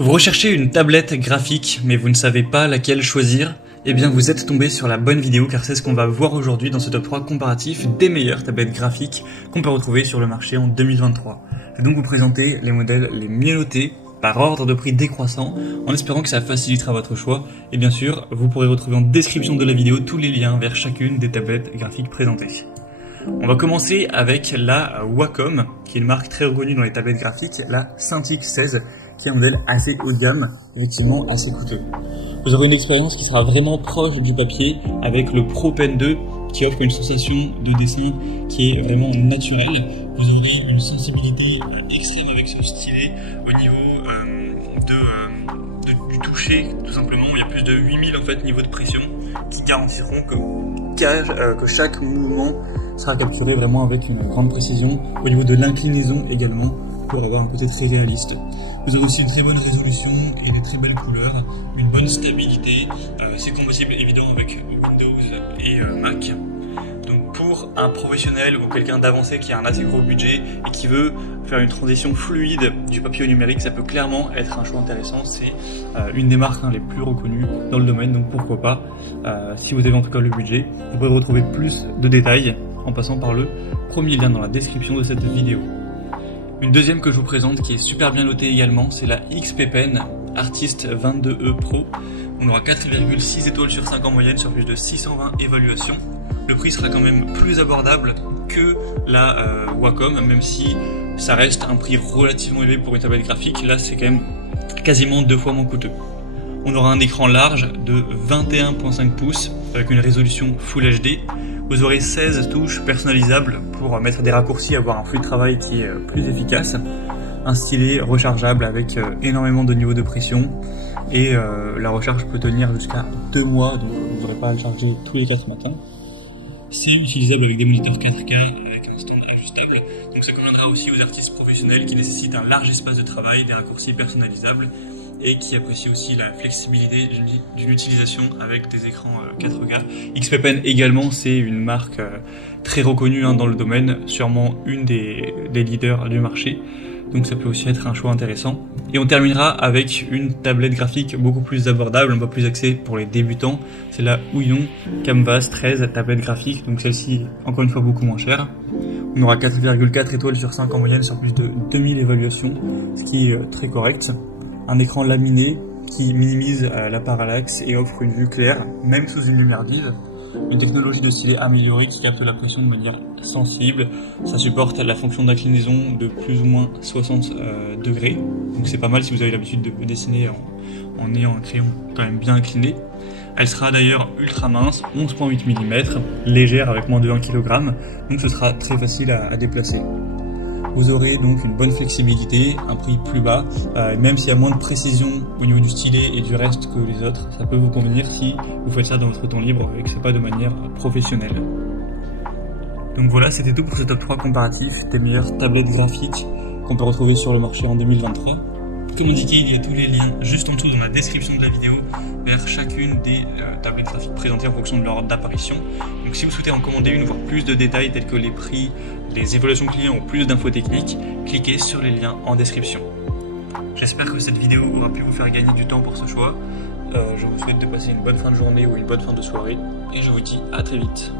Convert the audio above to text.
Vous recherchez une tablette graphique, mais vous ne savez pas laquelle choisir? Eh bien vous êtes tombé sur la bonne vidéo car c'est ce qu'on va voir aujourd'hui dans ce top 3 comparatif des meilleures tablettes graphiques qu'on peut retrouver sur le marché en 2023. Je vais donc vous présenter les modèles les mieux notés par ordre de prix décroissant en espérant que ça facilitera votre choix. Et bien sûr, vous pourrez retrouver en description de la vidéo tous les liens vers chacune des tablettes graphiques présentées. On va commencer avec la Wacom, qui est une marque très reconnue dans les tablettes graphiques, la Cintiq 16, qui est un modèle assez haut de gamme, effectivement assez coûteux. Vous aurez une expérience qui sera vraiment proche du papier avec le Pro Pen 2 qui offre une sensation de dessin qui est vraiment naturelle. Vous aurez une sensibilité extrême avec ce stylet au niveau du toucher, tout simplement. Il y a plus de 8000 en fait niveaux de pression qui garantiront que chaque mouvement sera capturé vraiment avec une grande précision au niveau de l'inclinaison également pour avoir un côté très réaliste. Vous aurez aussi une très bonne résolution et des très belles couleurs, une bonne stabilité, c'est compatible évidemment avec Windows et Mac. Donc pour un professionnel ou quelqu'un d'avancé qui a un assez gros budget et qui veut faire une transition fluide du papier au numérique, ça peut clairement être un choix intéressant. C'est une des marques les plus reconnues dans le domaine, donc pourquoi pas, si vous avez en tout cas le budget. Vous pourrez retrouver plus de détails en passant par le premier lien dans la description de cette vidéo. Une deuxième que je vous présente qui est super bien notée également, c'est la XP Pen Artist 22E Pro. On aura 4,6 étoiles sur 5 en moyenne sur plus de 620 évaluations. Le prix sera quand même plus abordable que la Wacom, même si ça reste un prix relativement élevé pour une tablette graphique. Là, c'est quand même quasiment 2 fois moins coûteux. On aura un écran large de 21,5 pouces avec une résolution Full HD. Vous aurez 16 touches personnalisables pour mettre des raccourcis et avoir un flux de travail qui est plus efficace. Un stylet rechargeable avec énormément de niveaux de pression. Et la recharge peut tenir jusqu'à 2 mois, donc vous n'aurez pas à le charger tous les 4 matins. C'est utilisable avec des moniteurs 4K avec un stand ajustable. Donc ça conviendra aussi aux artistes professionnels qui nécessitent un large espace de travail, des raccourcis personnalisables et qui apprécient aussi la flexibilité d'une utilisation avec des écrans 4K. XP Pen également, c'est une marque très reconnue dans le domaine, sûrement une des leaders du marché. Donc ça peut aussi être un choix intéressant. Et on terminera avec une tablette graphique beaucoup plus abordable, un peu plus axée pour les débutants. C'est la Ouyon Canvas 13 tablette graphique, donc celle-ci encore une fois beaucoup moins chère. On aura 4,4 étoiles sur 5 en moyenne sur plus de 2000 évaluations, ce qui est très correct. Un écran laminé qui minimise la parallaxe et offre une vue claire, même sous une lumière vive. Une technologie de stylet améliorée qui capte la pression de manière sensible. Ça supporte la fonction d'inclinaison de plus ou moins 60 degrés. Donc c'est pas mal si vous avez l'habitude de dessiner en ayant un crayon quand même bien incliné. Elle sera d'ailleurs ultra mince, 11,8 mm, légère avec moins de 1 kg. Donc ce sera très facile à déplacer. Vous aurez donc une bonne flexibilité, un prix plus bas, même s'il y a moins de précision au niveau du stylet et du reste que les autres, ça peut vous convenir si vous faites ça dans votre temps libre et que c'est pas de manière professionnelle. Donc voilà, c'était tout pour ce top 3 comparatif des meilleures tablettes graphiques qu'on peut retrouver sur le marché en 2023. Comme indiqué, il y a tous les liens juste en dessous dans la description de la vidéo vers chacune des tablettes graphiques présentées en fonction de leur ordre d'apparition. Donc si vous souhaitez en commander une ou voir plus de détails tels que les prix, les évaluations clients ou plus d'infos techniques, cliquez sur les liens en description. J'espère que cette vidéo aura pu vous faire gagner du temps pour ce choix. Je vous souhaite de passer une bonne fin de journée ou une bonne fin de soirée et je vous dis à très vite.